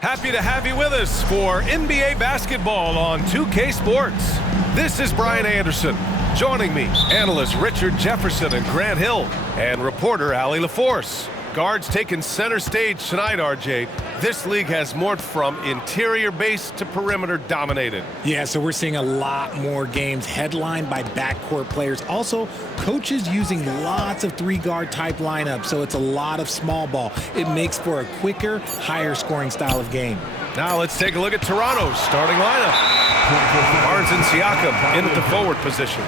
Happy to have you with us for NBA basketball on 2K Sports. This is Brian Anderson. Joining me, analysts Richard Jefferson and Grant Hill, and reporter Allie LaForce. Guards taking center stage tonight, RJ. This league has morphed from interior base to perimeter dominated. Yeah, so we're seeing a lot more games headlined by backcourt players. Also, coaches using lots of three-guard type lineups, so it's a lot of small ball. It makes for a quicker, higher scoring style of game. Now let's take a look at Toronto's starting lineup. Barnes and Siakam in at the forward positions.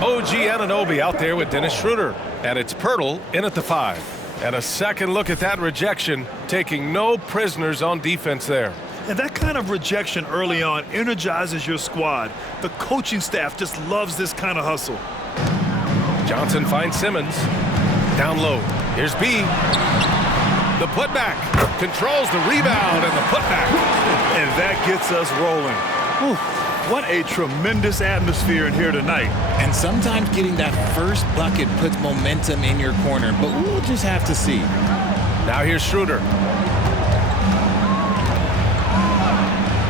OG Anunoby out there with Dennis Schroeder. And it's Poeltl in at the 5. And a second look at that rejection, taking no prisoners on defense there. And that kind of rejection early on energizes your squad. The coaching staff just loves this kind of hustle. Johnson finds Simmons. Down low. Here's B. The putback. Controls the rebound and the putback. And that gets us rolling. Whew. What a tremendous atmosphere in here tonight. And sometimes getting that first bucket puts momentum in your corner, but we'll just have to see. Now here's Schroeder.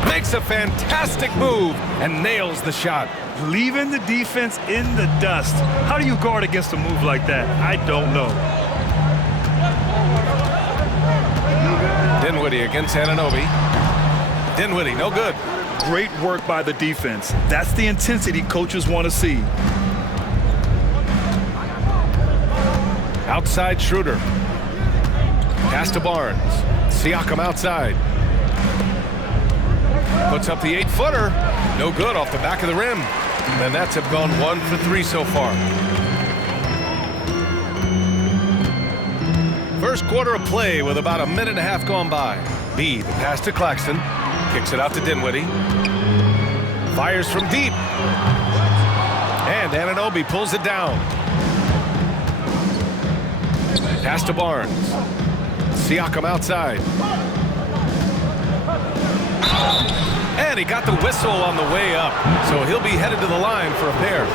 Makes a fantastic move and nails the shot. Leaving the defense in the dust. How do you guard against a move like that? I don't know. Dinwiddie against Anunoby. Dinwiddie, no good. Great work by the defense. That's the intensity coaches want to see. Outside Schroeder. Pass to Barnes. Siakam outside. Puts up the 8-footer. No good off the back of the rim. And that's gone 1 for 3 so far. First quarter of play with about a minute and a half gone by. B, the pass to Claxton. Kicks it out to Dinwiddie. Fires from deep. And Anunoby pulls it down. Pass to Barnes. Siakam outside. And he got the whistle on the way up. So he'll be headed to the line for a pair.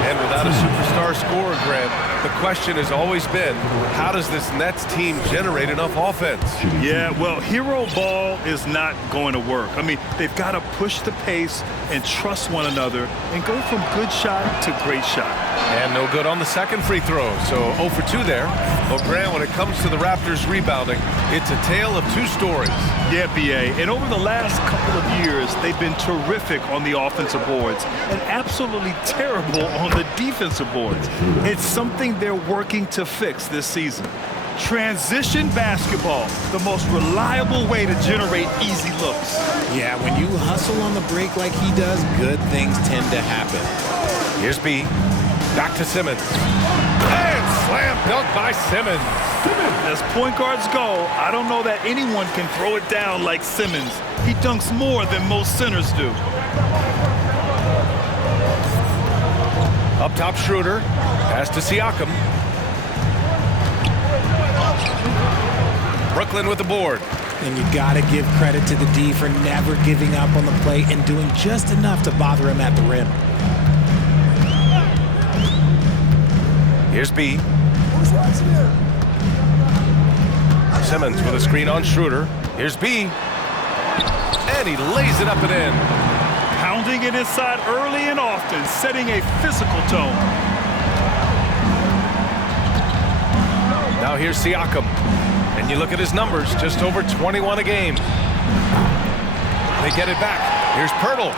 And without a superstar scorer, Grant, the question has always been, how does this Nets team generate enough offense? Yeah, well, hero ball is not going to work. I mean, they've got to push the pace and trust one another and go from good shot to great shot. And no good on the second free throw, so 0 for 2 there. Well, Grant, when it comes to the Raptors rebounding, it's a tale of two stories. Yeah, B.A., and over the last couple of years, they've been terrific on the offensive boards and absolutely terrible on the defensive boards. It's something they're working to fix this season. Transition basketball, the most reliable way to generate easy looks. Yeah, when you hustle on the break like he does, good things tend to happen. Here's B. Back to Simmons. And slam dunk by Simmons. As point guards go, I don't know that anyone can throw it down like Simmons. He dunks more than most centers do. Up top, Schroeder. Pass to Siakam. Brooklyn with the board. And you got to give credit to the D for never giving up on the play and doing just enough to bother him at the rim. Here's B. Simmons with a screen on Schroeder. Here's B. And he lays it up and in. Pounding it inside early and often, setting a physical tone. Now here's Siakam. And you look at his numbers, just over 21 a game. They get it back. Here's Poeltl.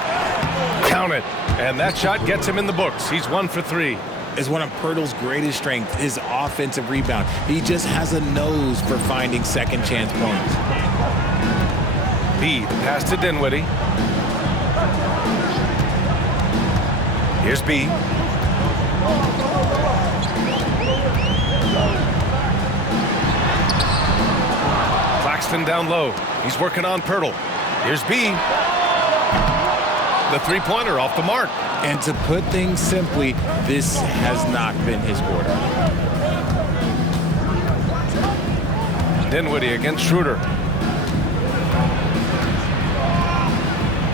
Count it. And that shot gets him in the books. He's 1 for 3. Is one of Poeltl's greatest strengths, his offensive rebound. He just has a nose for finding second chance points. B, the pass to Dinwiddie. Here's B. Claxton down low. He's working on Poeltl. Here's B. The three-pointer off the mark. And to put things simply, this has not been his quarter. Dinwiddie against Schroeder.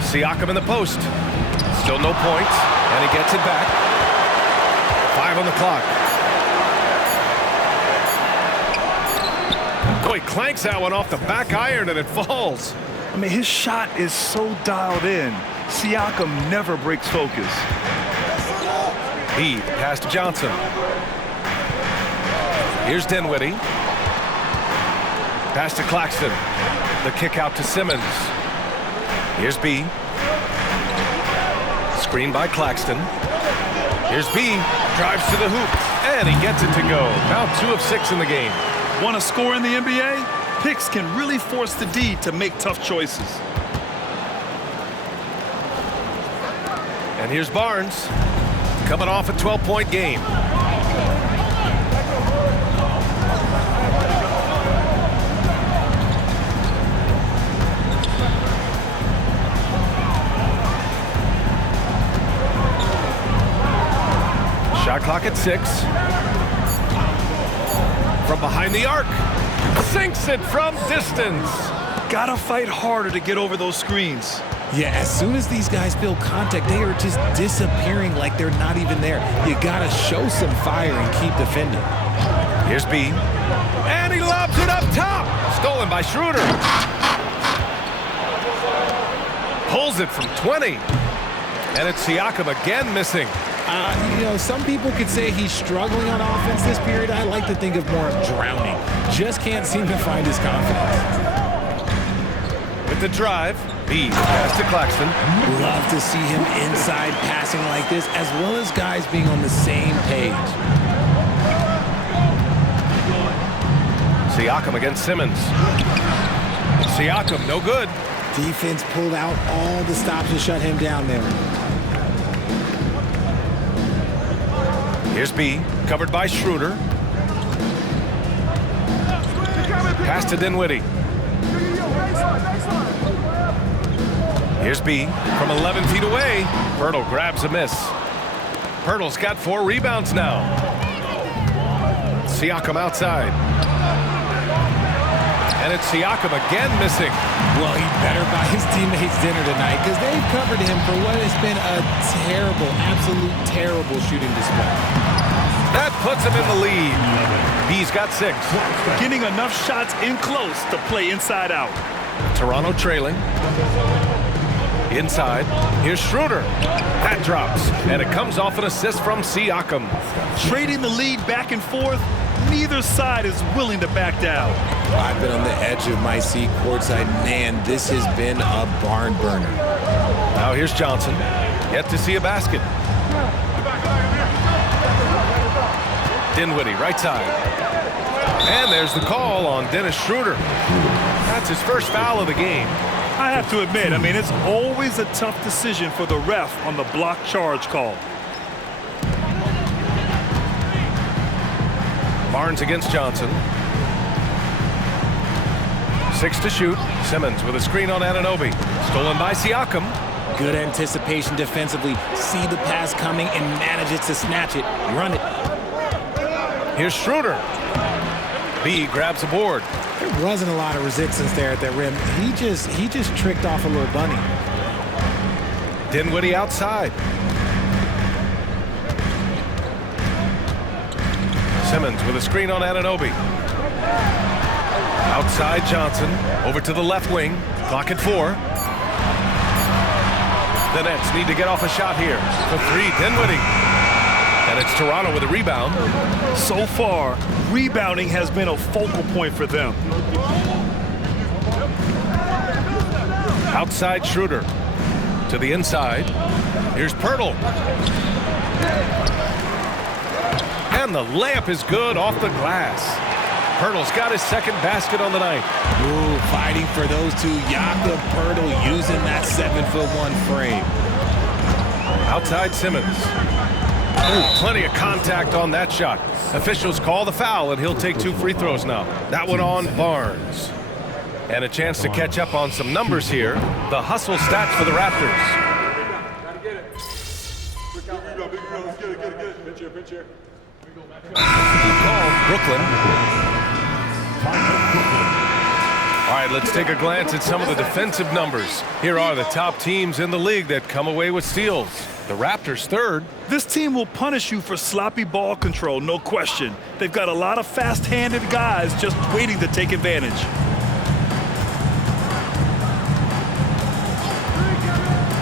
Siakam in the post. Still no points, and he gets it back. 5 on the clock. Oh, he clanks that one off the back iron and it falls. I mean, his shot is so dialed in. Siakam never breaks focus. Heed, pass to Johnson. Here's Dinwiddie. Pass to Claxton. The kick out to Simmons. Here's B. Screen by Claxton. Here's B. Drives to the hoop. And he gets it to go. Now 2 of 6 in the game. Want to score in the NBA? Picks can really force the D to make tough choices. And here's Barnes. Coming off a 12-point game. Shot clock at 6. From behind the arc. Sinks it from distance. Gotta fight harder to get over those screens. Yeah, as soon as these guys feel contact, they are just disappearing like they're not even there. You gotta show some fire and keep defending. Here's B. And he lobs it up top. Stolen by Schroeder. Pulls it from 20. And it's Siakam again missing. You know, some people could say he's struggling on offense this period. I like to think of more of drowning. Just can't seem to find his confidence. With the drive, B pass to Claxton. Love to see him inside passing like this, as well as guys being on the same page. Siakam against Simmons. Siakam, no good. Defense pulled out all the stops to shut him down there. Here's B, covered by Schroeder. Pass to Dinwiddie. Here's B from 11 feet away. Poeltl grabs a miss. Poeltl's got 4 rebounds now. Siakam outside. And it's Siakam again missing. Well, he better buy his teammates dinner tonight because they've covered him for what has been a terrible, absolute terrible shooting display. That puts him in the lead. B's got 6. Getting enough shots in close to play inside out. Toronto trailing. Inside. Here's Schroeder. That drops. And it comes off an assist from Siakam. Trading the lead back and forth, neither side is willing to back down. I've been on the edge of my seat courtside. Man, this has been a barn burner. Now here's Johnson. Yet to see a basket. Dinwiddie, right side. And there's the call on Dennis Schroeder. That's his first foul of the game. I have to admit, I mean, it's always a tough decision for the ref on the block charge call. Barnes against Johnson. 6 to shoot. Simmons with a screen on Anunoby. Stolen by Siakam. Good anticipation defensively. See the pass coming and manages to snatch it. Run it. Here's Schroeder. B grabs a board. There wasn't a lot of resistance there at that rim. He just tricked off a little bunny. Dinwiddie outside. Simmons with a screen on Anunoby. Outside Johnson. Over to the left wing. Clock at 4. The Nets need to get off a shot here. For 3, Dinwiddie. And it's Toronto with a rebound. So far, rebounding has been a focal point for them. Outside Schroeder. To the inside. Here's Poeltl. And the layup is good off the glass. Poeltl's got his second basket on the night. Ooh, fighting for those two. Jakob Poeltl using that 7'1" frame. Outside Simmons. Ooh, plenty of contact on that shot. Officials call the foul, and he'll take 2 free throws now. That one on Barnes. And a chance to catch up on some numbers here. The hustle stats for the Raptors. He called Brooklyn. All right, let's take a glance at some of the defensive numbers. Here are the top teams in the league that come away with steals. The Raptors third. This team will punish you for sloppy ball control, no question. They've got a lot of fast-handed guys just waiting to take advantage.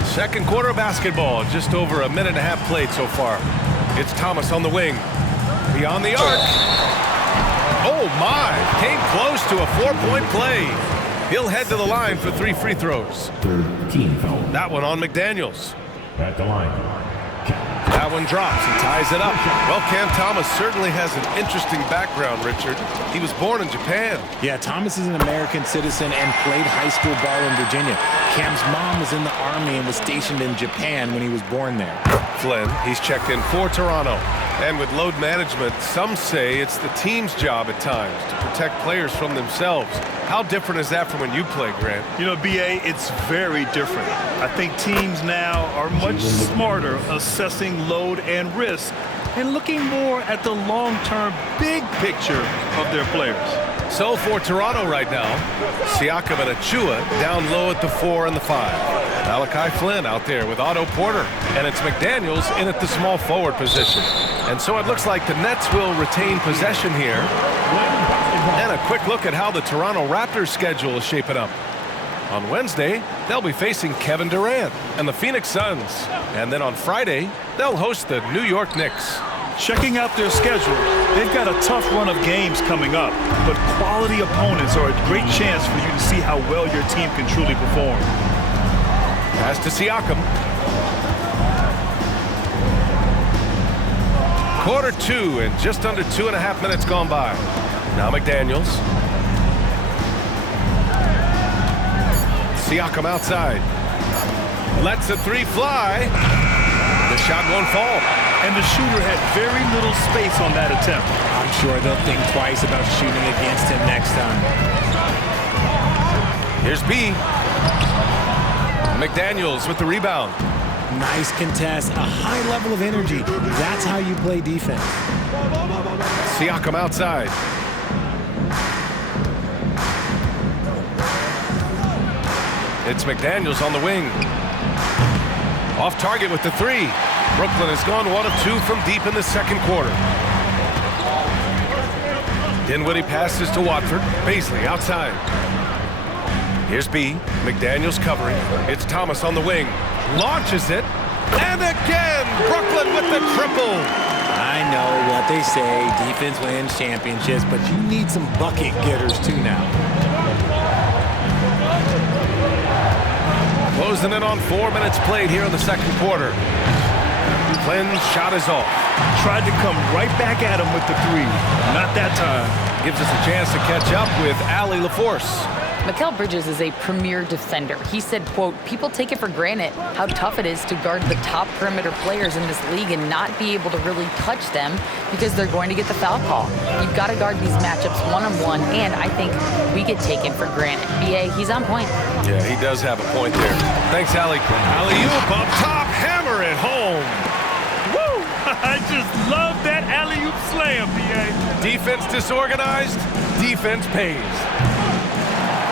Second quarter of basketball, just over a minute and a half played so far. It's Thomas on the wing. Beyond the arc. Oh my, came close to a 4-point play. He'll head to the line for 3 free throws. Third team foul. That one on McDaniels. At the line. That one drops and ties it up. Well, Cam Thomas certainly has an interesting background, Richard. He was born in Japan. Yeah, Thomas is an American citizen and played high school ball in Virginia. Cam's mom was in the Army and was stationed in Japan when he was born there. Flynn, he's checked in for Toronto. And with load management, some say it's the team's job at times to protect players from themselves. How different is that from when you played, Grant? You know, B.A., it's very different. I think teams now are much smarter assessing load and risk and looking more at the long-term big picture of their players. So for Toronto right now, Siakam and Achua down low at the 4 and the 5. Malachi Flynn out there with Otto Porter. And it's McDaniels in at the small forward position. And so it looks like the Nets will retain possession here. And a quick look at how the Toronto Raptors schedule is shaping up. On Wednesday, they'll be facing Kevin Durant and the Phoenix Suns. And then on Friday, they'll host the New York Knicks. Checking out their schedule, they've got a tough run of games coming up, but quality opponents are a great chance for you to see how well your team can truly perform. Pass to Siakam. Quarter 2 and just under 2.5 minutes gone by. Now McDaniels. Siakam outside. Lets the 3 fly. The shot won't fall. And the shooter had very little space on that attempt. I'm sure they'll think twice about shooting against him next time. Here's B. McDaniels with the rebound. Nice contest, a high level of energy. That's how you play defense. Siakam outside. It's McDaniels on the wing. Off target with the 3. Brooklyn has gone 1 of 2 from deep in the second quarter. Dinwiddie passes to Watford. Baisley outside. Here's B. McDaniels covering. It's Thomas on the wing. Launches it. And again, Brooklyn with the triple. I know what they say, defense wins championships, but you need some bucket getters too now. Closing in on 4 minutes played here in the second quarter. Flynn's shot is off. Tried to come right back at him with the 3. Not that time. Gives us a chance to catch up with Allie LaForce. Mikal Bridges is a premier defender. He said, quote, people take it for granted how tough it is to guard the top perimeter players in this league and not be able to really touch them because they're going to get the foul call. You've got to guard these matchups one-on-one, and I think we get taken for granted. B.A., he's on point. Yeah, he does have a point there. Thanks, Allie. Alley-oop up top, hammer it home. Woo! I just love that alley-oop slam, B.A. Defense disorganized, defense pays.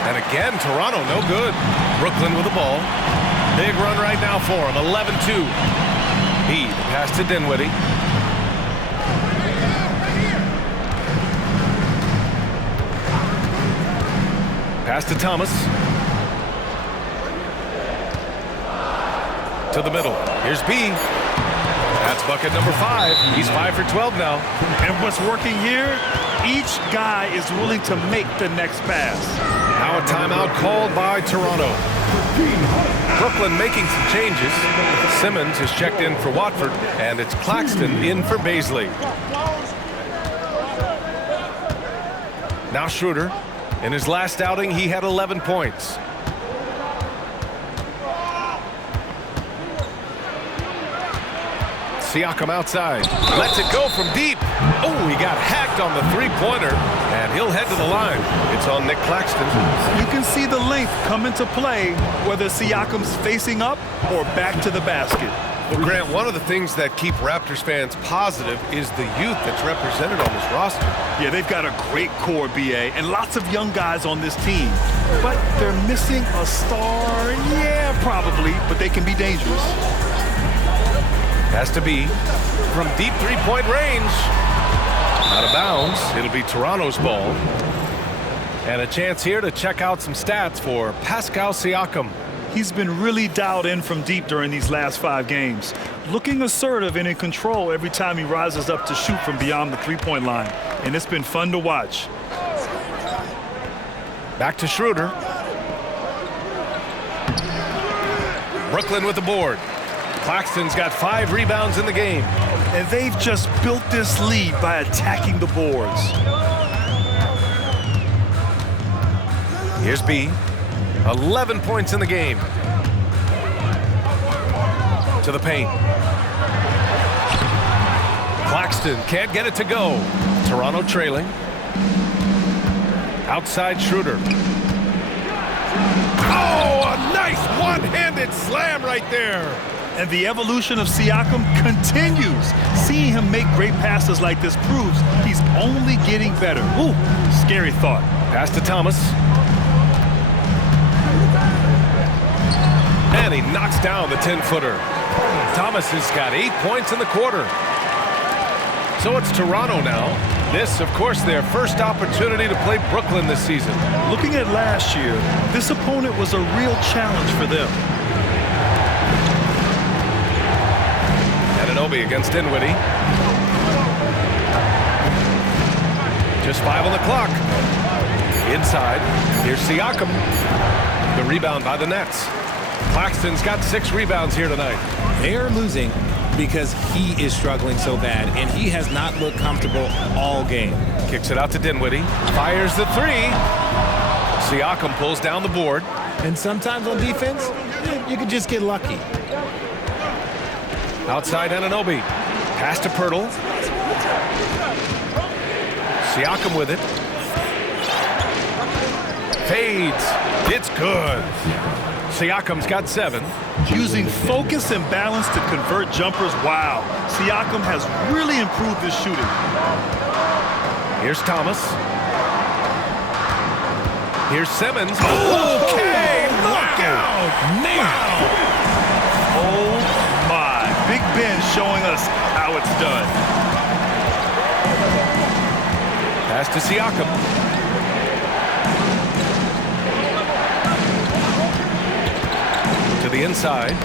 And again, Toronto no good. Brooklyn with the ball. Big run right now for him, 11-2. He pass to Dinwiddie. Pass to Thomas. To the middle. Here's B. That's bucket number 5. He's 5 for 12 now. And what's working here? Each guy is willing to make the next pass. Now a timeout called by Toronto. Brooklyn making some changes. Simmons is checked in for Watford, and it's Claxton in for Baisley. Now Schroeder. In his last outing, he had 11 points. Siakam outside. Lets it go from deep. Oh, he got hacked on the three-pointer, and he'll head to the line. It's on Nick Claxton. You can see the length come into play, whether Siakam's facing up or back to the basket. Well, Grant, one of the things that keep Raptors fans positive is the youth that's represented on this roster. Yeah, they've got a great core, BA, and lots of young guys on this team. But they're missing a star. Yeah, probably, but they can be dangerous. Has to be from deep three-point range. Out of bounds. It'll be Toronto's ball. And a chance here to check out some stats for Pascal Siakam. He's been really dialed in from deep during these last 5 games. Looking assertive and in control every time he rises up to shoot from beyond the three-point line. And it's been fun to watch. Back to Schroeder. Brooklyn with the board. Claxton's got 5 rebounds in the game. And they've just built this lead by attacking the boards. Here's B. 11 points in the game. To the paint. Claxton can't get it to go. Toronto trailing. Outside Schroeder. Oh, a nice one-handed slam right there. And the evolution of Siakam continues. Seeing him make great passes like this proves he's only getting better. Ooh, scary thought. Pass to Thomas. And he knocks down the 10-footer. Thomas has got 8 points in the quarter. So it's Toronto now. This, of course, their first opportunity to play Brooklyn this season. Looking at last year, this opponent was a real challenge for them. Anunoby against Dinwiddie. Just 5 on the clock. Inside. Here's Siakam. The rebound by the Nets. Claxton's got 6 rebounds here tonight. They are losing because he is struggling so bad, and he has not looked comfortable all game. Kicks it out to Dinwiddie. Fires the 3. Siakam pulls down the board. And sometimes on defense, you can just get lucky. Outside Anunoby. Pass to Pirtle. Siakam with it. Fades. It's good. Siakam's got 7. Using focus and balance to convert jumpers. Wow. Siakam has really improved his shooting. Here's Thomas. Here's Simmons. Okay, knockout. Man. Oh, my. Big Ben showing us how it's done. Pass to Siakam. To the inside.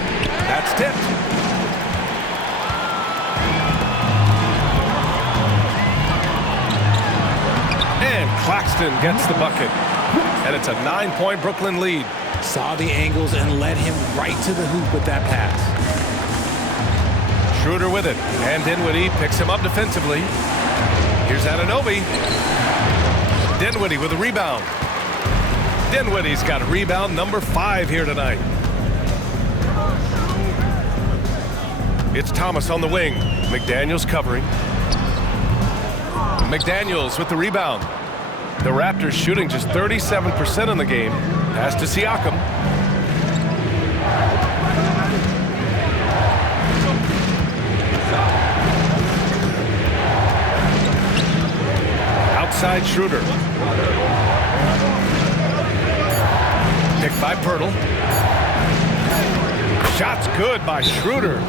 That's tipped. And Claxton gets the bucket. And it's a 9-point Brooklyn lead. Saw the angles and led him right to the hoop with that pass. Schroeder with it. And Dinwiddie picks him up defensively. Here's Anunoby. Dinwiddie with a rebound. Dinwiddie's got rebound number 5 here tonight. It's Thomas on the wing. McDaniels covering. McDaniels with the rebound. The Raptors shooting just 37% in the game. Pass to Siakam. Outside Schroeder. Picked by Pirtle. Shot's good by Schroeder.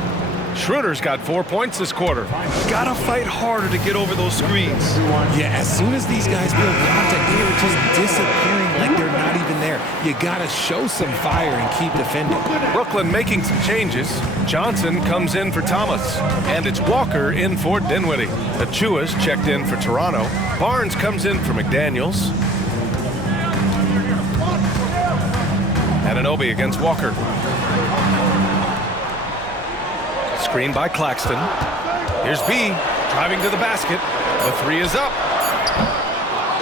Schroeder's got 4 points this quarter. Gotta fight harder to get over those screens. Yeah, as soon as these guys build contact, they are just disappearing like they're not even there. You gotta show some fire and keep defending. Brooklyn making some changes. Johnson comes in for Thomas. And it's Walker in for Dinwiddie. Achua's checked in for Toronto. Barnes comes in for McDaniels. Anunoby against Walker. Screen by Claxton. Here's B, driving to the basket. The 3 is up.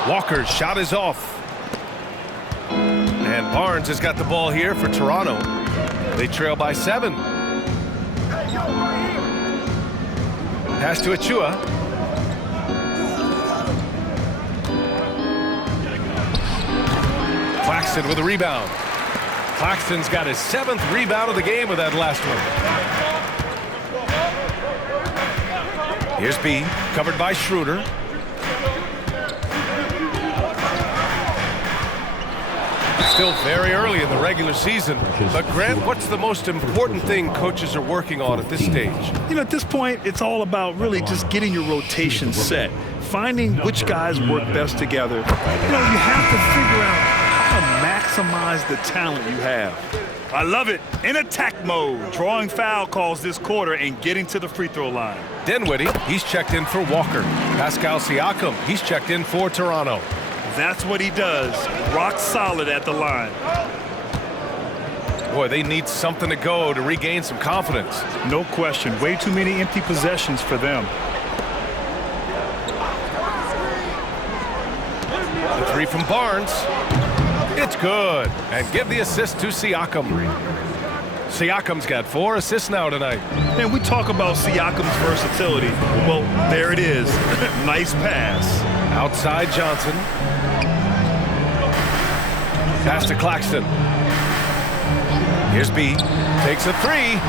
Walker's shot is off. And Barnes has got the ball here for Toronto. They trail by 7. Pass to Achua. Claxton with a rebound. Claxton's got his 7th rebound of the game with that last one. Here's B, covered by Schroeder. Still very early in the regular season. But Grant, what's the most important thing coaches are working on at this stage? You know, at this point, it's all about really just getting your rotation set, finding which guys work best together. You know, you have to figure out how to maximize the talent you have. I love it. In attack mode, drawing foul calls this quarter and getting to the free throw line. Dinwiddie, he's checked in for Walker. Pascal Siakam, he's checked in for Toronto. That's what he does. Rock solid at the line. Boy, they need something to go to regain some confidence. No question. Way too many empty possessions for them. The three from Barnes. It's good. And give the assist to Siakam. Siakam's got 4 assists now tonight. And we talk about Siakam's versatility. Well, there it is. Nice pass. Outside Johnson. Pass to Claxton. Here's B. Takes a 3.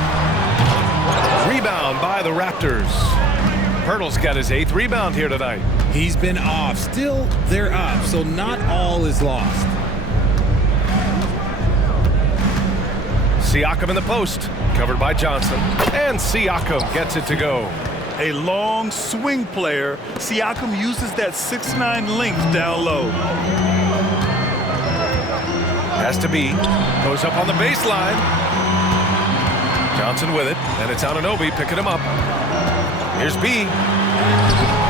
Rebound by the Raptors. Pirtle's got his 8th rebound here tonight. He's been off. Still, they're up, so not all is lost. Siakam in the post. Covered by Johnson. And Siakam gets it to go. A long swing player. Siakam uses that 6'9" length down low. Has to be. Goes up on the baseline. Johnson with it. And it's Anunoby picking him up. Here's B.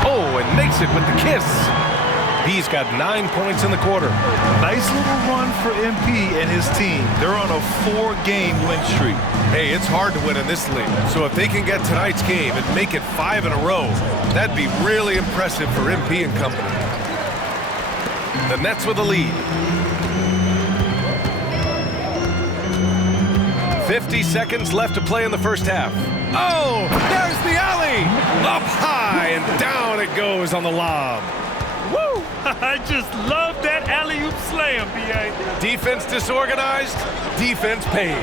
Oh, and makes it with the kiss. B's got 9 points in the quarter. Nice little run for MP and his team. They're on a 4-game win streak. Hey, it's hard to win in this league. So if they can get tonight's game and make it 5 in a row, that'd be really impressive for MP and company. The Nets with the lead. 50 seconds left to play in the first half. Oh, there's the alley! Up high and down it goes on the lob. Woo! I just love that alley-oop slam, B.A. Defense disorganized, defense pays.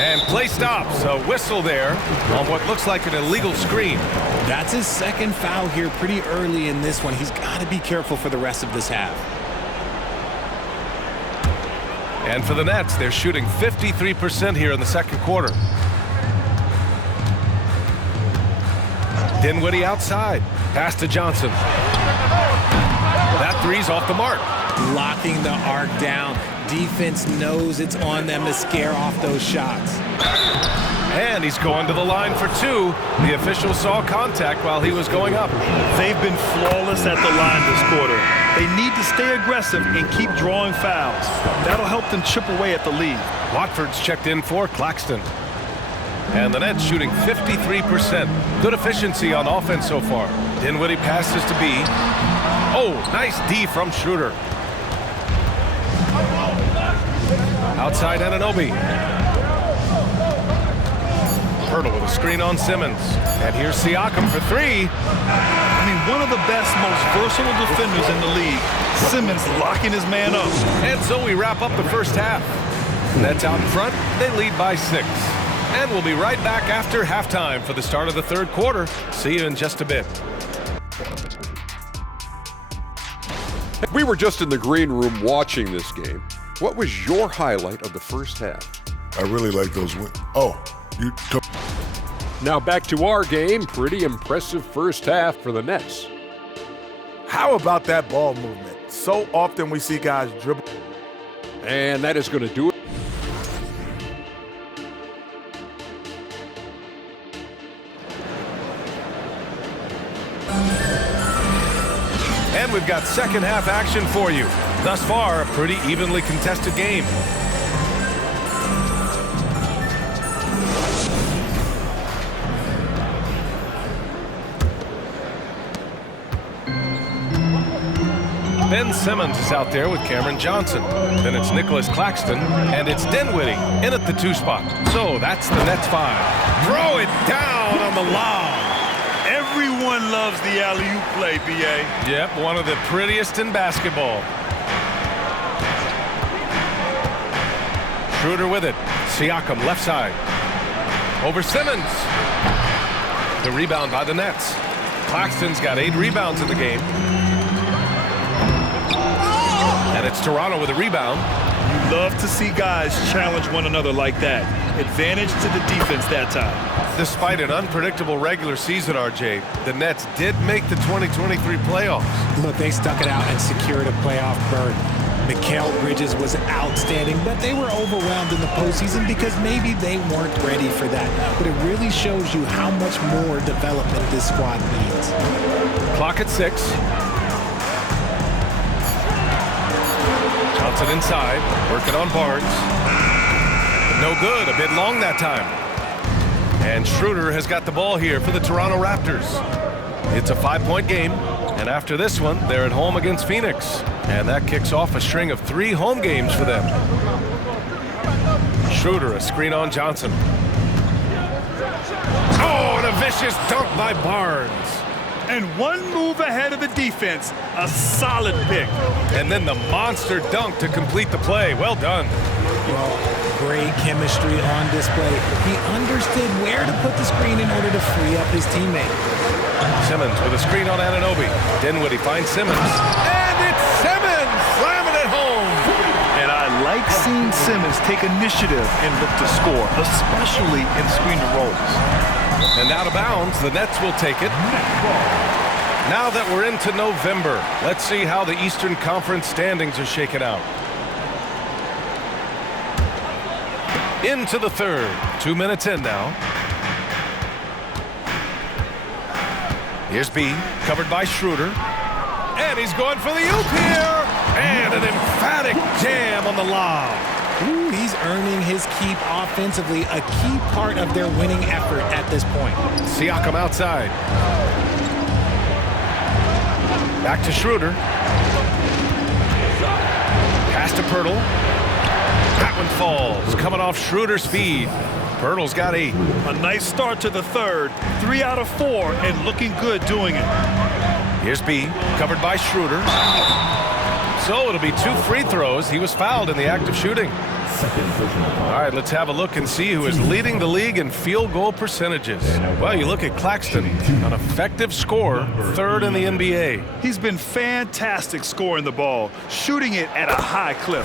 And play stops, a whistle there on what looks like an illegal screen. That's his 2nd foul here pretty early in this one. He's got to be careful for the rest of this half. And for the Nets, they're shooting 53% here in the second quarter. Dinwiddie outside. Pass to Johnson. That 3's off the mark. Locking the arc down. Defense knows it's on them to scare off those shots. And he's going to the line for 2. The official saw contact while he was going up. They've been flawless at the line this quarter. They need to stay aggressive and keep drawing fouls. That'll help them chip away at the lead. Watford's checked in for Claxton. And the Nets shooting 53%. Good efficiency on offense so far. Dinwiddie passes to B. Oh, nice D from Schroeder. Outside Anunoby. Pirtle with a screen on Simmons. And here's Siakam for 3. I mean, one of the best, most versatile defenders in the league. Simmons locking his man up. And so we wrap up the first half. Nets out in front. They lead by 6. And we'll be right back after halftime for the start of the third quarter. See you in just a bit. We were just in the green room watching this game. What was your highlight of the first half? I really like those wins. Oh, you. Now back to our game. Pretty impressive first half for the Nets. How about that ball movement? So often we see guys dribble. And that is going to do it. And we've got second half action for you. Thus far, a pretty evenly contested game. Ben Simmons is out there with Cameron Johnson. Then it's Nicholas Claxton, and it's Dinwiddie in at the 2 spot. So that's the Nets 5. Throw it down on the lob. Everyone loves the alley-oop play, B.A. Yep, one of the prettiest in basketball. Schroeder with it. Siakam left side. Over Simmons. The rebound by the Nets. Claxton's got 8 rebounds in the game. And it's Toronto with a rebound. You love to see guys challenge one another like that. Advantage to the defense that time. Despite an unpredictable regular season, RJ, the Nets did make the 2023 playoffs. Look, they stuck it out and secured a playoff berth. Mikal Bridges was outstanding, but they were overwhelmed in the postseason because maybe they weren't ready for that. But it really shows you how much more development this squad needs. Clock at 6. Johnson inside, working on Barnes. No good, a bit long that time. And Schroeder has got the ball here for the Toronto Raptors. It's a 5-point game, and after this one, they're at home against Phoenix. And that kicks off a string of 3 home games for them. Schroeder, a screen on Johnson. Oh, and a vicious dunk by Barnes. And one move ahead of the defense. A solid pick. And then the monster dunk to complete the play. Well done. Well, great chemistry on display. He understood where to put the screen in order to free up his teammate. Simmons with a screen on Anunoby. Dinwiddie finds Simmons. And it's Simmons slamming it home. And I like seeing Simmons take initiative and look to score, especially in screen and rolls. And out of bounds, the Nets will take it. Now that we're into November, let's see how the Eastern Conference standings are shaken out. Into the third. 2 minutes in now. Here's B, covered by Schroeder. And he's going for the oop here. And an emphatic jam on the lob. Ooh, he's earning his keep offensively, a key part of their winning effort at this point. Siakam outside. Back to Schroeder. Pass to Pirtle. That one falls, coming off Schroeder's speed. Pirtle's got 8. A nice start to the third. 3 out of 4, and looking good doing it. Here's B, covered by Schroeder. So it'll be 2 free throws. He was fouled in the act of shooting. All right, let's have a look and see who is leading the league in field goal percentages. Well, you look at Claxton, an effective scorer, 3rd in the NBA. He's been fantastic scoring the ball, shooting it at a high clip.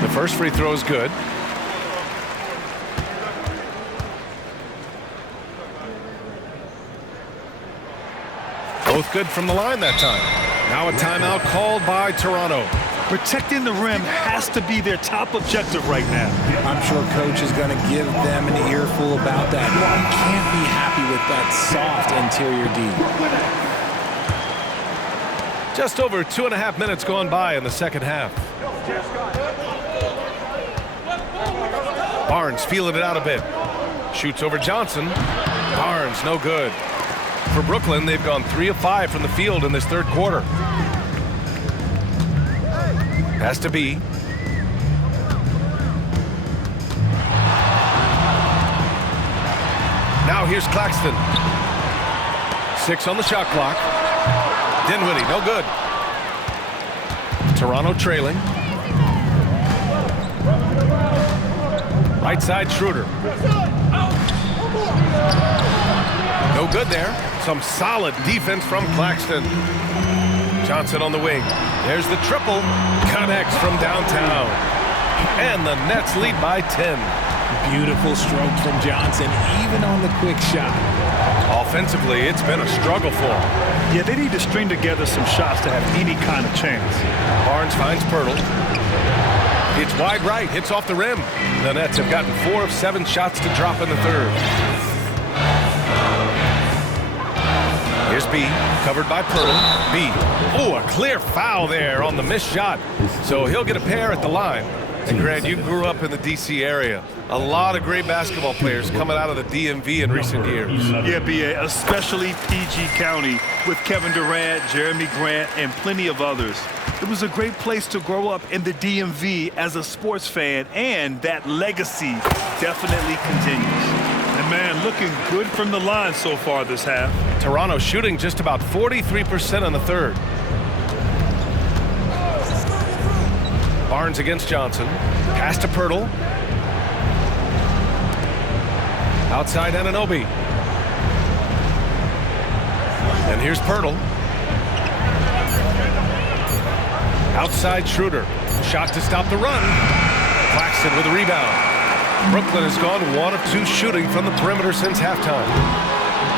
The first free throw is good. Both good from the line that time. Now a timeout called by Toronto. Protecting the rim has to be their top objective right now. I'm sure coach is going to give them an earful about that. You can't be happy with that soft interior D. Just over 2.5 minutes gone by in the second half. Barnes feeling it out a bit. Shoots over Johnson. Barnes, no good. For Brooklyn, they've gone 3 of 5 from the field in this third quarter. Has to be. Now here's Claxton. 6 on the shot clock. Dinwiddie, no good. Toronto trailing. Right side, Schroeder. No good there. Some solid defense from Claxton. Johnson on the wing. There's the triple. Connects from downtown. And the Nets lead by 10. Beautiful stroke from Johnson, even on the quick shot. Offensively, it's been a struggle for them. Yeah, they need to string together some shots to have any kind of chance. Barnes finds Pirtle. It's wide right, hits off the rim. The Nets have gotten 4 of 7 shots to drop in the third. Here's B, covered by Pirtle. B, oh, a clear foul there on the missed shot. So he'll get a pair at the line. And Grant, you grew up in the D.C. area. A lot of great basketball players coming out of the DMV in recent years. Yeah, B.A., especially PG County with Kevin Durant, Jeremy Grant, and plenty of others. It was a great place to grow up in the DMV as a sports fan, and that legacy definitely continues. And, man, looking good from the line so far this half. Toronto shooting just about 43% in the third. Barnes against Johnson. Pass to Pirtle. Outside Anunoby. And here's Pirtle. Outside Schroeder. Shot to stop the run. Claxton with a rebound. Brooklyn has gone 1 of 2 shooting from the perimeter since halftime.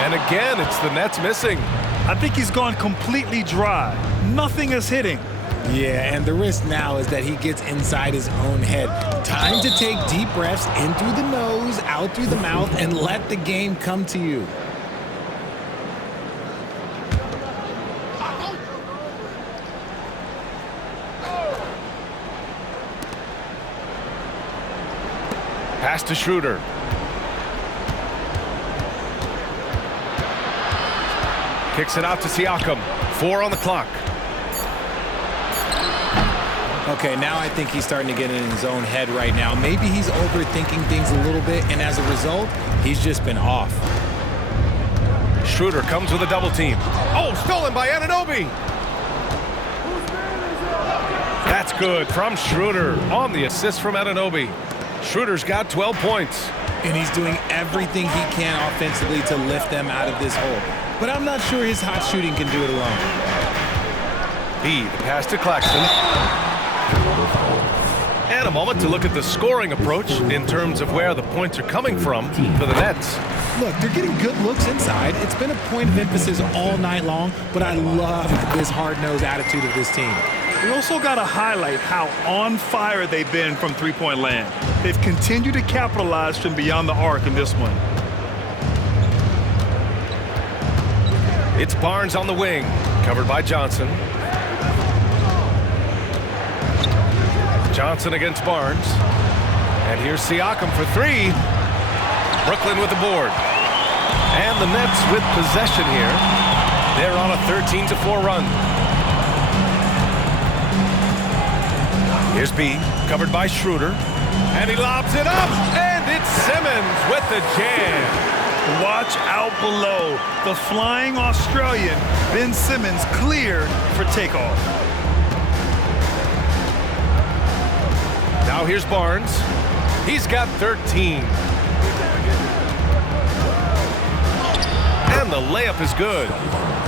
And again, it's the Nets missing. I think he's gone completely dry. Nothing is hitting. Yeah, and the risk now is that he gets inside his own head. Time to take deep breaths in through the nose, out through the mouth, and let the game come to you. Pass to Schroeder. Kicks it out to Siakam. 4 on the clock. Okay, now I think he's starting to get in his own head right now. Maybe he's overthinking things a little bit, and as a result, he's just been off. Schroeder comes with a double team. Oh, stolen by Anunoby. That's good from Schroeder on the assist from Anunoby. Schroeder's got 12 points. And he's doing everything he can offensively to lift them out of this hole. But I'm not sure his hot shooting can do it alone. B, the pass to Claxton. And a moment to look at the scoring approach in terms of where the points are coming from for the Nets. Look, they're getting good looks inside. It's been a point of emphasis all night long, but I love this hard-nosed attitude of this team. We also got to highlight how on fire they've been from three-point land. They've continued to capitalize from beyond the arc in this one. It's Barnes on the wing, covered by Johnson. Johnson against Barnes. And here's Siakam for 3. Brooklyn with the board. And the Nets with possession here. They're on a 13-4 run. Here's B, covered by Schroeder. And he lobs it up, and it's Simmons with the jam. Watch out below. The flying Australian, Ben Simmons, cleared for takeoff. Now here's Barnes. He's got 13. And the layup is good.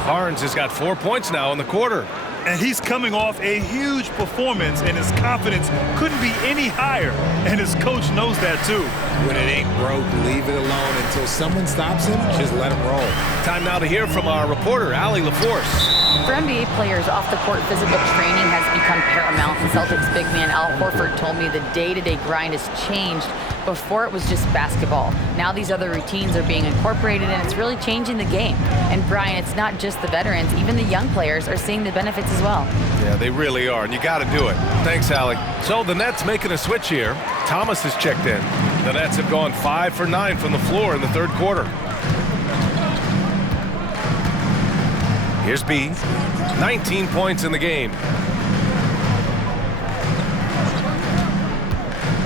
Barnes has got 4 points now in the quarter. And he's coming off a huge performance, and his confidence couldn't be any higher. And his coach knows that, too. When it ain't broke, leave it alone. Until someone stops him, just let him roll. Time now to hear from our reporter, Allie LaForce. For NBA players, off-the-court physical training has become paramount. And Celtics big man Al Horford told me the day-to-day grind has changed. Before it was just basketball. Now these other routines are being incorporated, and it's really changing the game. And Brian, it's not just the veterans. Even the young players are seeing the benefits as well. Yeah, they really are, and you got to do it. Thanks, Allie. So the Nets making a switch here. Thomas has checked in. The Nets have gone 5 for 9 from the floor in the third quarter. Here's B. 19 points in the game.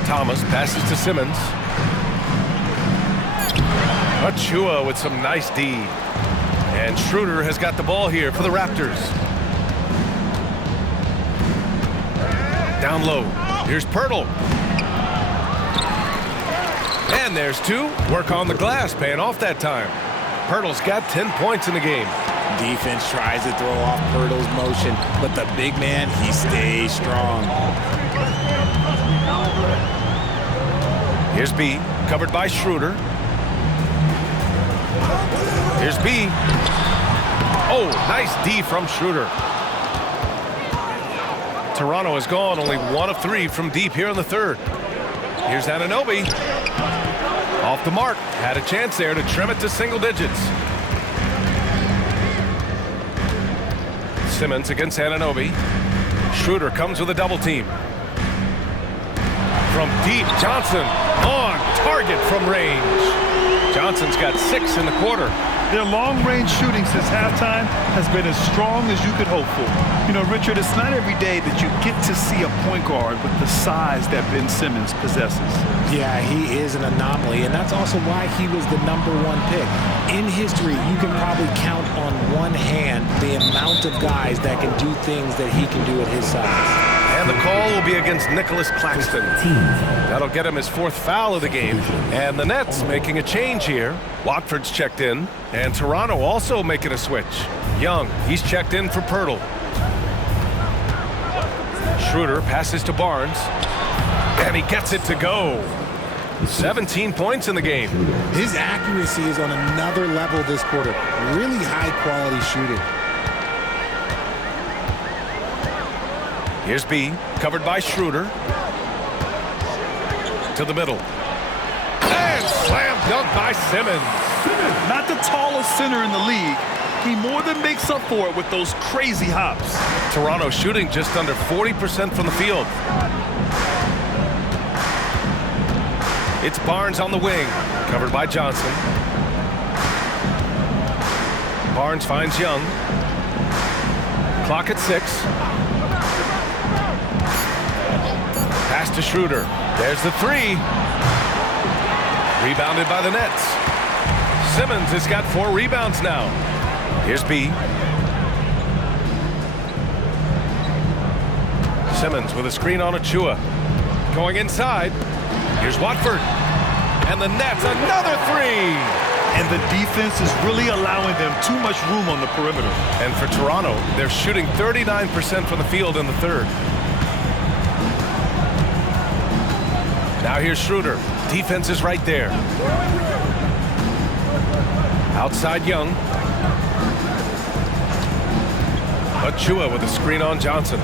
Thomas passes to Simmons. Achua with some nice D. And Schroeder has got the ball here for the Raptors. Down low. Here's Pirtle. And there's 2. Work on the glass, paying off that time. Pirtle's got 10 points in the game. Defense tries to throw off Pirtle's motion, but the big man, he stays strong. Here's B, covered by Schroeder. Here's B. Oh, nice D from Schroeder. Toronto has gone only 1 of 3 from deep here in the third. Here's Anunoby. Off the mark. Had a chance there to trim it to single digits. Simmons against Anunoby. Schroeder comes with a double team. From deep, Johnson on target from range. Johnson's got 6 in the quarter. Their long-range shooting since halftime has been as strong as you could hope for. You know, Richard, it's not every day that you get to see a point guard with the size that Ben Simmons possesses. Yeah, he is an anomaly, and that's also why he was the #1 pick. In history, you can probably count on one hand the amount of guys that can do things that he can do at his size. And And the call will be against Nicholas Claxton. That'll get him his 4th foul of the game. And the Nets making a change here. Watford's checked in. And Toronto also making a switch. Young, he's checked in for Pirtle. Schroeder passes to Barnes. And he gets it to go. 17 points in the game. His accuracy is on another level this quarter. Really high quality shooting. Here's B, covered by Schroeder. To the middle. And slam dunk by Simmons. Not the tallest center in the league. He more than makes up for it with those crazy hops. Toronto shooting just under 40% from the field. It's Barnes on the wing, covered by Johnson. Barnes finds Young. Clock at 6. Pass to Schroeder. There's the 3. Rebounded by the Nets. Simmons has got 4 rebounds now. Here's B. Simmons with a screen on Achua. Going inside. Here's Watford. And the Nets, another 3. And the defense is really allowing them too much room on the perimeter. And for Toronto, they're shooting 39% from the field in the 3rd. Now here's Schroeder. Defense is right there. Outside Young. Achua with a screen on Johnson.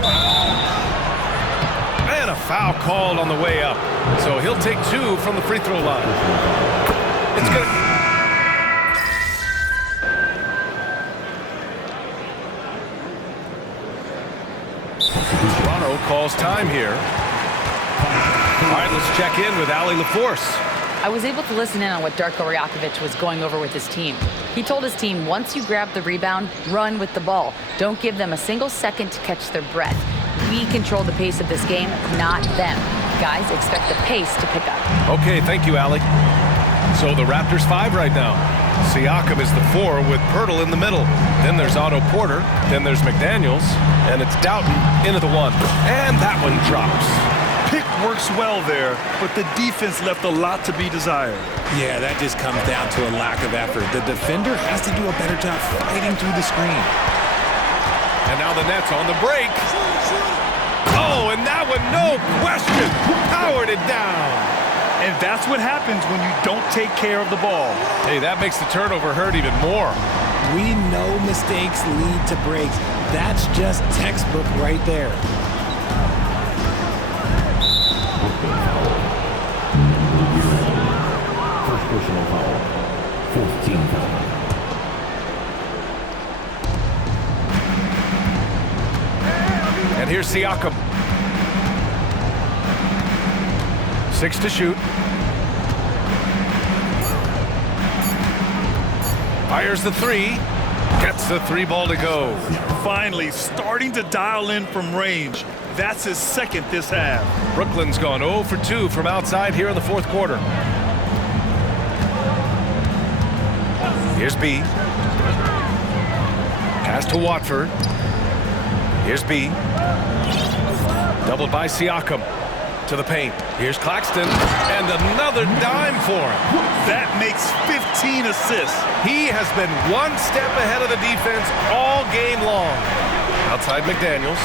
And a foul called on the way up. So he'll take 2 from the free throw line. It's good. Toronto calls time here. All right, let's check in with Allie LaForce. I was able to listen in on what Darko Rajakovic was going over with his team. He told his team, once you grab the rebound, run with the ball. Don't give them a single second to catch their breath. We control the pace of this game, not them. Guys, expect the pace to pick up. Okay, thank you, Allie. So the Raptors 5 right now. Siakam is the 4 with Pirtle in the middle. Then there's Otto Porter. Then there's McDaniels. And it's Doughton into the 1. And that one drops. Pick works well there, but the defense left a lot to be desired. Yeah, that just comes down to a lack of effort. The defender has to do a better job fighting through the screen. And now the Nets on the break. Oh, and that one, no question, powered it down. And that's what happens when you don't take care of the ball. Hey, that makes the turnover hurt even more. We know mistakes lead to breaks. That's just textbook right there. First personal foul. 4th team foul. And here's Siakam. 6 to shoot. Fires the 3. Gets the 3 ball to go. Finally starting to dial in from range. That's his 2nd this half. Brooklyn's gone 0 for 2 from outside here in the 4th quarter. Here's B. Pass to Watford. Here's B. Doubled by Siakam. To the paint. Here's Claxton. And another dime for him. That makes 15 assists. He has been 1 step ahead of the defense all game long. Outside McDaniels.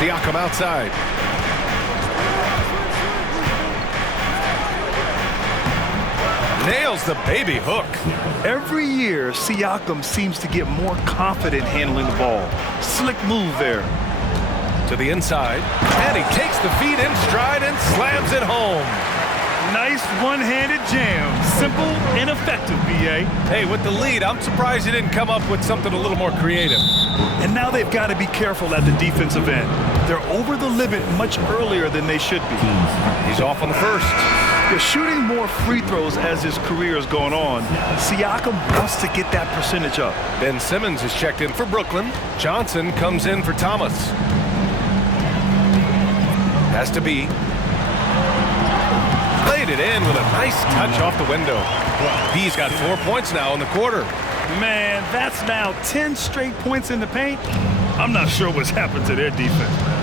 Siakam outside. Nails the baby hook. Every year, Siakam seems to get more confident handling the ball. Slick move there. To the inside. And he takes the feet in stride and slams it home. Nice one-handed jam. Simple and effective, B.A. Hey, with the lead, I'm surprised he didn't come up with something a little more creative. And now they've got to be careful at the defensive end. They're over the limit much earlier than they should be. He's off on the first. They're shooting more free throws as his career is going on. Siakam wants to get that percentage up. Ben Simmons is checked in for Brooklyn. Johnson comes in for Thomas. Has to be. Played it in with a nice touch off the window. He's got 4 points now in the quarter. Man, that's now 10 straight points in the paint. I'm not sure what's happened to their defense, man.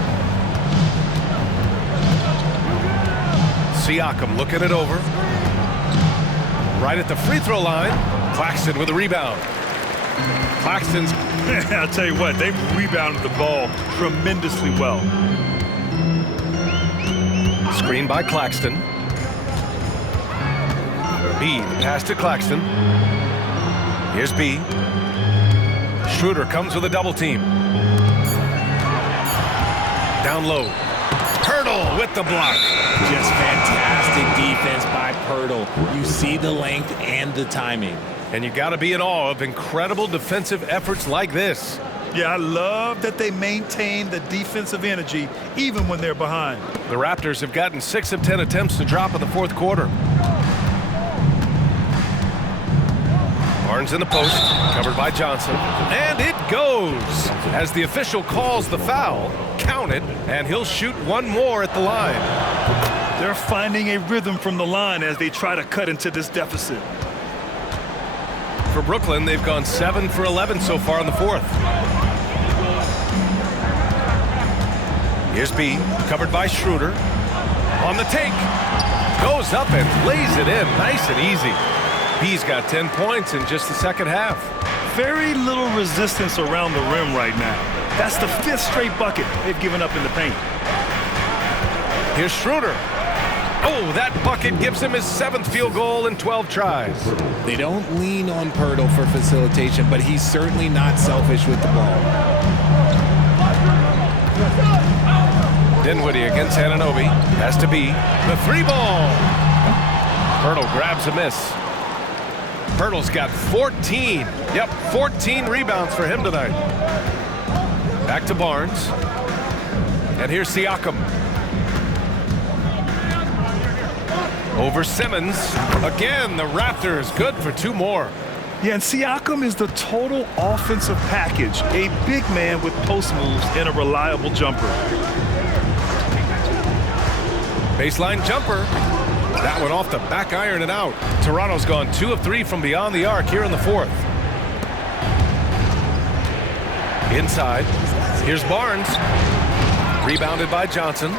Siakam looking it over. Right at the free throw line. Claxton with a rebound. Claxton's... I'll tell you what, they've rebounded the ball tremendously well. Screen by Claxton. B, pass to Claxton. Here's B. Schroeder comes with a double team. Down low. Poeltl with the block. Just fantastic defense by Poeltl. You see the length and the timing. And you got to be in awe of incredible defensive efforts like this. Yeah, I love that they maintain the defensive energy even when they're behind. The Raptors have gotten 6 of 10 attempts to drop in the fourth quarter. Barnes in the post, covered by Johnson, and it goes as the official calls the foul. Count it, and he'll shoot one more at the line. They're finding a rhythm from the line as they try to cut into this deficit. For Brooklyn, they've gone 7 for 11 so far in the fourth. Here's B, covered by Schroeder. On the take, goes up and lays it in, nice and easy. B's got 10 points in just the second half. Very little resistance around the rim right now. That's the 5th straight bucket they've given up in the paint. Here's Schroeder. Oh, that bucket gives him his 7th field goal in 12 tries. They don't lean on Poeltl for facilitation, but he's certainly not selfish with the ball. Dinwiddie against Anunoby. Has to be the 3-ball. Poeltl grabs a miss. Poeltl's got 14. Yep, 14 rebounds for him tonight. Back to Barnes. And here's Siakam. Over Simmons. Again, the Raptors good for 2 more. Yeah, and Siakam is the total offensive package. A big man with post moves and a reliable jumper. Baseline jumper. That one off the back iron and out. Toronto's gone 2 of 3 from beyond the arc here in the fourth. Inside. Here's Barnes. Rebounded by Johnson.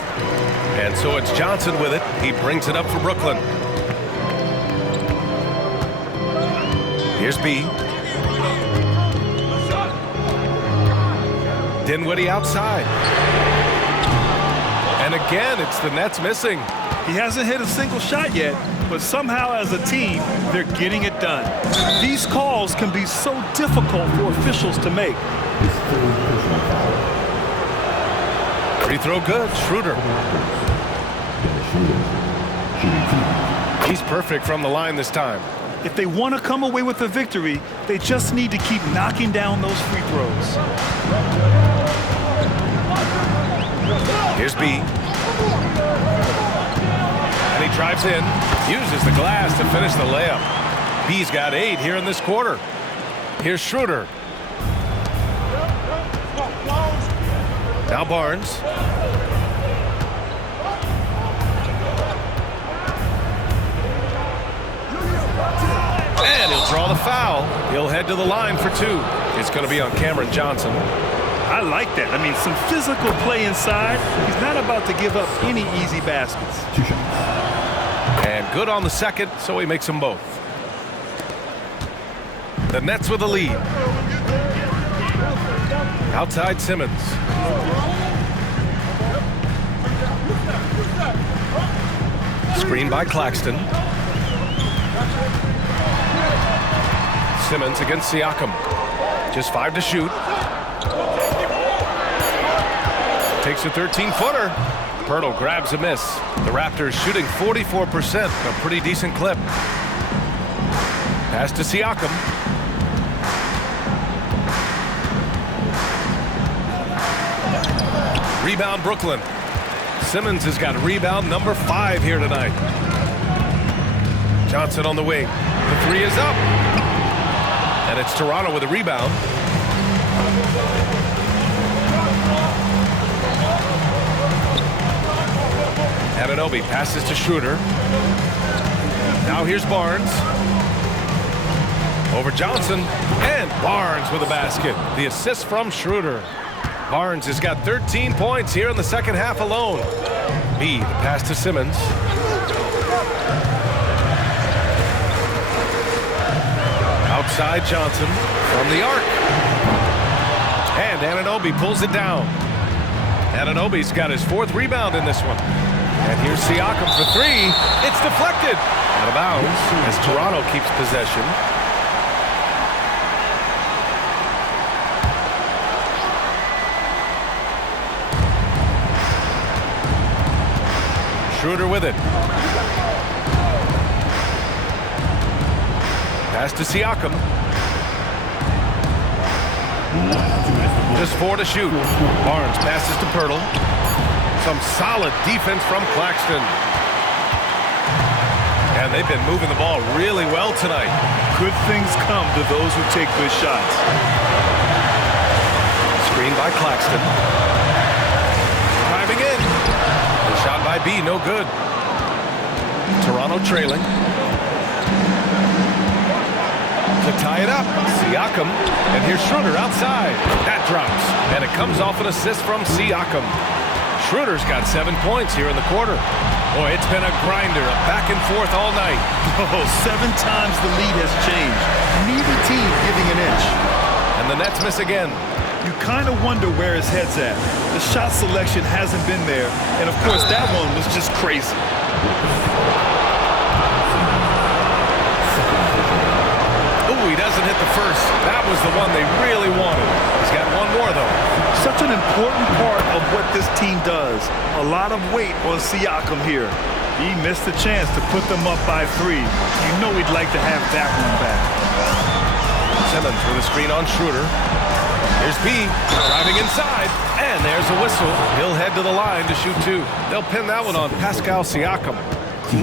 And so it's Johnson with it. He brings it up for Brooklyn. Here's B. Dinwiddie outside. And again, it's the Nets missing. He hasn't hit a single shot yet, but somehow as a team, they're getting it done. These calls can be so difficult for officials to make. Free throw good, Schroeder. He's perfect from the line this time. If they want to come away with a victory, they just need to keep knocking down those free throws. Here's B. And he drives in, uses the glass to finish the layup. B's got 8 here in this quarter. Here's Schroeder. Now Barnes. And he'll draw the foul. He'll head to the line for 2. It's going to be on Cameron Johnson. I like that. I mean, some physical play inside. He's not about to give up any easy baskets. And good on the second, so he makes them both. The Nets with the lead. Outside Simmons. Screen by Claxton. Simmons against Siakam. Just 5 to shoot. Takes a 13-footer. Poeltl grabs a miss. The Raptors shooting 44%, a pretty decent clip. Pass to Siakam. Rebound Brooklyn. Simmons has got rebound number 5 here tonight. Johnson on the wing. The 3 is up. And it's Toronto with a rebound. Anunoby passes to Schroeder. Now here's Barnes. Over Johnson. And Barnes with a basket. The assist from Schroeder. Barnes has got 13 points here in the second half alone. B, the pass to Simmons. Outside Johnson from the arc. And Anunoby pulls it down. Anunoby's got his 4th rebound in this one. And here's Siakam for 3. It's deflected. Out of bounds as Toronto keeps possession. Schroeder with it. Pass to Siakam. Just 4 to shoot. Barnes passes to Poeltl. Some solid defense from Claxton. And they've been moving the ball really well tonight. Good things come to those who take good shots. Screen by Claxton. Driving in. The shot by B, no good. Toronto trailing. To tie it up, Siakam, and here's Schroeder outside. That drops, and it comes off an assist from Siakam. Schroeder's got 7 points here in the quarter. Boy, it's been a grinder, a back and forth all night. Oh, 7 times the lead has changed. Neither team giving an inch. And the Nets miss again. You kind of wonder where his head's at. The shot selection hasn't been there, and of course that one was just crazy. He doesn't hit the first. That was the one they really wanted. He's got one more, though. Such an important part of what this team does. A lot of weight on Siakam here. He missed the chance to put them up by 3. You know he'd like to have that one back. Simmons with a screen on Schroeder. Here's B, driving inside, and there's a whistle. He'll head to the line to shoot 2. They'll pin that one on Pascal Siakam.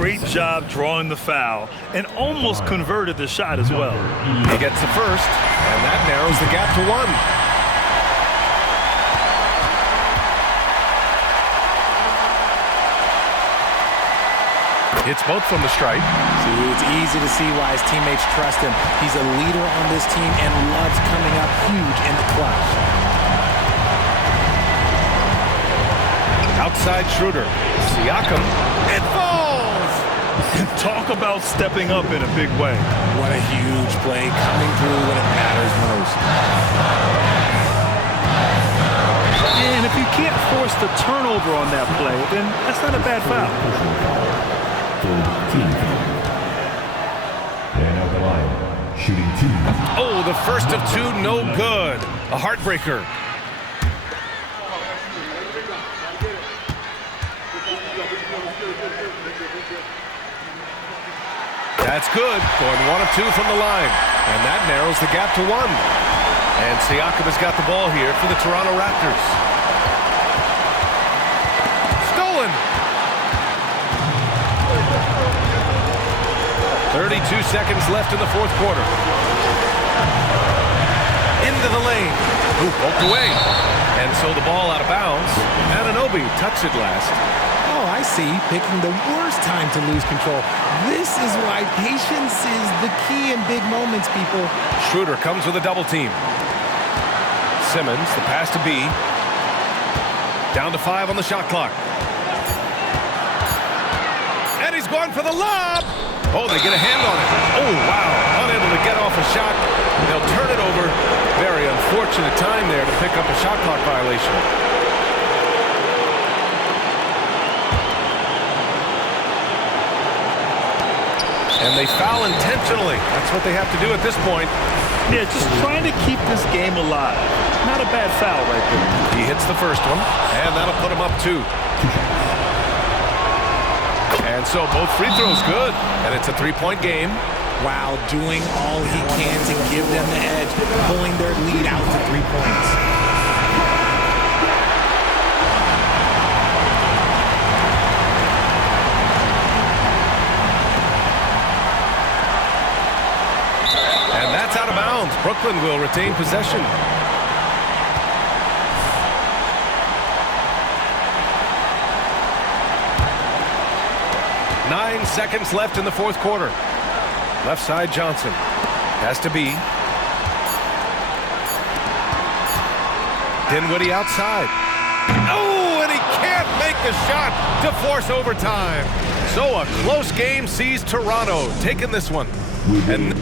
Great job drawing the foul and almost converted the shot as well. He gets the first, and that narrows the gap to 1. Hits both from the stripe. See, it's easy to see why his teammates trust him. He's a leader on this team and loves coming up huge in the clutch. Outside Schroeder. Siakam. It falls! Talk about stepping up in a big way. What a huge play, coming through when it matters most. And if you can't force the turnover on that play, then that's not a bad foul. And out the line, shooting 2. Oh, the first of 2, no good. A heartbreaker. That's good. Going 1 of 2 from the line. And that narrows the gap to 1. And Siakam has got the ball here for the Toronto Raptors. Stolen. 32 seconds left in the 4th quarter. Into the lane. Ooh, poked away. And so the ball out of bounds. Anunoby touched it last. Oh, I see. Picking the worst time to lose control. This is why patience is the key in big moments, people. Schroeder comes with a double team. Simmons, the pass to B. Down to 5 on the shot clock. And he's going for the lob. Oh, they get a hand on it. Oh, wow. Unable to get off a shot. They'll turn it over. Very unfortunate time there to pick up a shot clock violation. And they foul intentionally. That's what they have to do at this point. Yeah, just trying to keep this game alive. Not a bad foul right there. He hits the first one, and that'll put him up 2. And so both free throws good, and it's a 3-point game. Wow, doing all he can to give them the edge, pulling their lead out to 3 points. And that's out of bounds. Brooklyn will retain possession. Nine seconds left in the 4th quarter. Left side Johnson. Has to be. Dinwiddie outside. Oh, and he can't make the shot to force overtime. So a close game sees Toronto taking this one. And